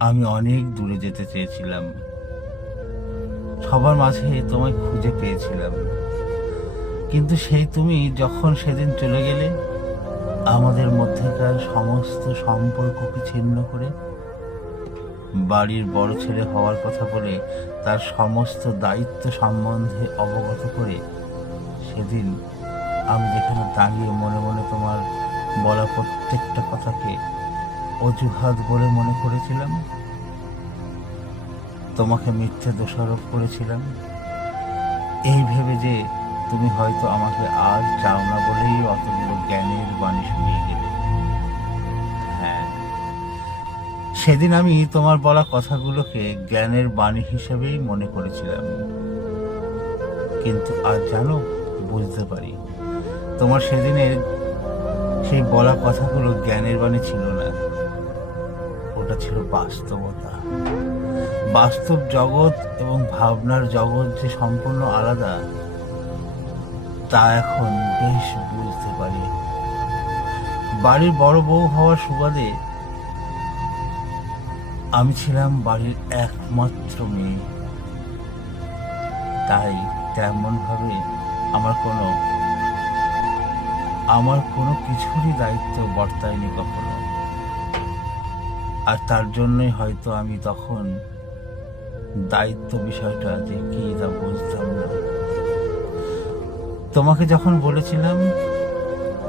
আমি অনেক দূরে যেতে চেয়েছিলাম। সবার মাঝে তোমায় খুঁজে পেয়েছিলাম। কিন্তু সেই তুমি যখন সেদিন চলে গেলে, আমাদের মধ্যেকার সমস্ত সম্পর্ককে ছিন্ন করে, বাড়ির বড় ছেলে হওয়ার কথা বলে তার সমস্ত দায়িত্ব সম্বন্ধে অবগত করে, সেদিন আমি যেখানে দাঁড়িয়ে মনে মনে তোমার বলা প্রত্যেকটা কথাকে অজুহাত বলে মনে করেছিলাম। তোমাকে মিথ্যে দোষারোপ করেছিলাম। এই ভেবে যে তুমি হয়তো আমাকে আর চাও না বলেই অতগুলো জ্ঞানের বাণী শুনিয়ে গেলে। হ্যাঁ সেদিন আমি তোমার বলা কথাগুলোকে জ্ঞানের বাণী হিসেবেই মনে করেছিলাম। কিন্তু আজ জানো, বুঝতে পারি, তোমার সেদিনের সেই বলা কথাগুলো জ্ঞানের বাণী ছিল না। ওটা ছিল বাস্তবতা। বাস্তব জগৎ এবং ভাবনার জগৎ যে সম্পূর্ণ আলাদা, তা এখন বেশ বুঝতে পারি। বাড়ির বড় বউ হওয়ার সুবাদে আমি ছিলাম বাড়ির একমাত্র মেয়ে। তাই তেমন ভাবে আমার কোনো আমার কোনো কিছুরই দায়িত্ব বর্তায়নি কখনো। আর তার জন্যই হয়তো আমি তখন দায়িত্ব বিষয়টা কি তা বুঝতাম না। তোমাকে যখন বলেছিলাম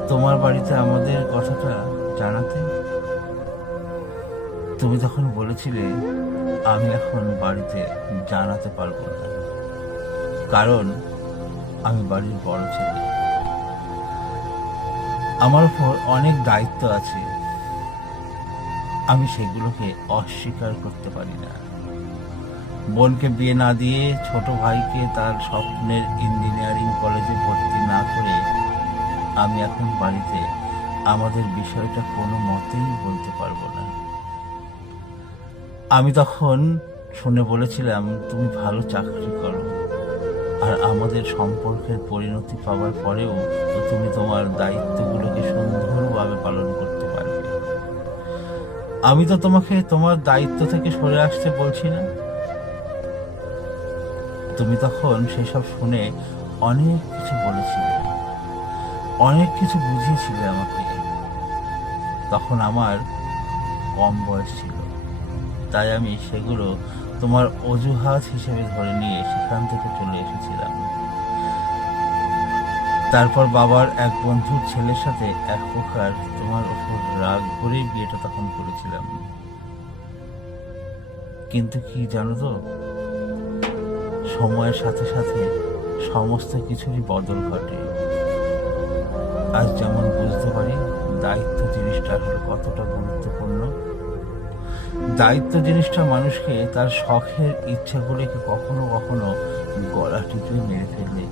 তোমার বাড়িতে আমাদের কথাটা জানাতে, তুমি তখন বলেছিলে আমি এখন বাড়িতে জানাতে পারব না। কারণ আমি বাড়ির বড় ছেলে। আমার উপর অনেক দায়িত্ব আছে। আমি সেগুলোকে অস্বীকার করতে পারি না। বোনকে বিয়ে না দিয়ে ছোট ভাইকে তার স্বপ্নের ইঞ্জিনিয়ারিং কলেজে ভর্তি না করে আমি এখন বাড়িতে আমাদের বিষয়টা কোনো মতেই বলতে পারব না। আমি তখন শুনে বলেছিলাম, তুমি ভালো চাকরি করো আর আমাদের সম্পর্কের পরিণতি পাওয়ার পরেও তুমি তোমার দায়িত্বগুলোকে আমি তো তোমাকে তোমার দায়িত্ব থেকে সরে আসতে বলছি না। তুমি তখন সেসব শুনে অনেক কিছু বলেছিলে। অনেক কিছু বুঝিয়েছিলে আমাকে। তখন আমার কম বয়স ছিল। তাই আমি সেগুলো তোমার অজুহাত হিসেবে ধরে নিয়ে সেখান থেকে চলে এসেছিলাম। তারপর বাবার এক বন্ধুর ছেলের সাথে এক প্রকার তোমার ওপর রাগ করেই বিয়েটা তখন করেছিলাম। কিন্তু কি জানো তো? সময়ের সাথে সাথে সমস্ত কিছুরই বদল ঘটে। আজ যেমন বুঝতে পারি দায়িত্ব জিনিসটা আসলে কতটা গুরুত্বপূর্ণ। দায়িত্ব জিনিসটা মানুষকে তার শখের ইচ্ছাগুলিকে কখনো কখনো গলা টিপে মেরে ফেলে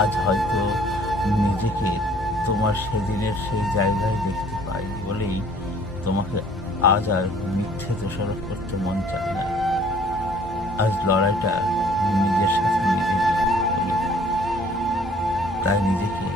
আজ হয়তো নিজেকে তোমার সেদিনের সেই জায়গায় দেখতে পাই বলেই তোমাকে আজ আর মিথ্যে দোষারোপ করতে মন চায় না। আজ লড়াইটা নিজের সাথে নিজে তাই নিজেকে